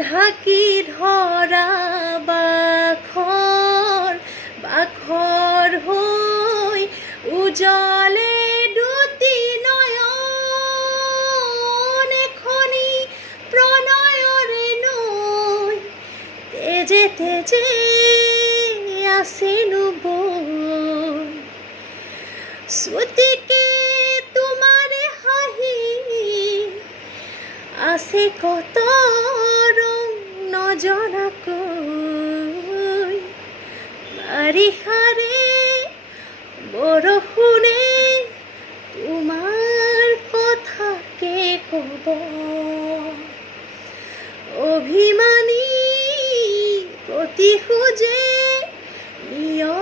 ঢাকি ধৰা বাখৰ হৈ উজলে দুটি নয়ন এখনি প্ৰণয়ৰে নৈ তেজে তেজে আছেনো বৈ ছুটিকে তোমাৰে হাঁহি আছে কত ৰং নজনাকৈ বাৰিষাৰে বৰষুণে তোমাৰ কথাকে ক'ব অভিমানী প্ৰতিশোজে নিয়